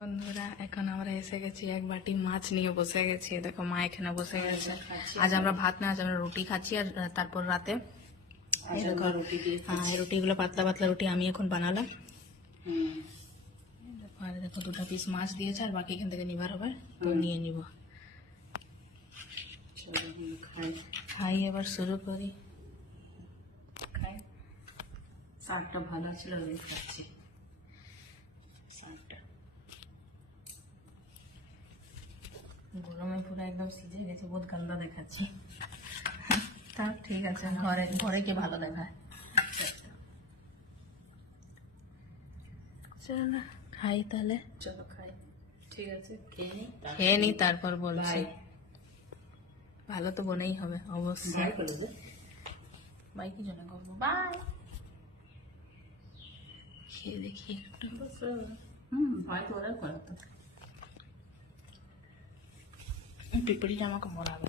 বন্ধুরা এখন আমরা এসে গেছি, এক বাটি মাছ নিয়ে বসে গেছি। দেখো মা এখানে বসে গেছে। আজ আমরা ভাত না, আজ আমরা রুটি খাচ্ছি। আর তারপর রাতে এই দেখো রুটিগুলো পাতলা পাতলা রুটি আমি এখন বানালাম। আর দেখো 2টা পিস মাছ দিয়েছে, আর বাকি এখান থেকে নিবার হবে, তো নিয়ে নিব। খাই এবার শুরু করি। খাই। শাকটা ভালো ছিল, ওই খাচ্ছি শাকটা। গরমে পুরো একদম সিজে গেছে, বহুত গন্ধা দেখাচ্ছি। তা ঠিক আছে, ঘরে ঘরে কি ভালো দেখায়। চলো খাই তাহলে। চলো খাই, ঠিক আছে, খেয়ে নি তারপর বলছি। ভালো তো বনেই হবে অবশ্যই। বাই কি জন্য করবো, বাই। খেয়ে দেখি একটু। হয়তো ওরা করতো। পিঁপড়িটা আমাকে মরাবে।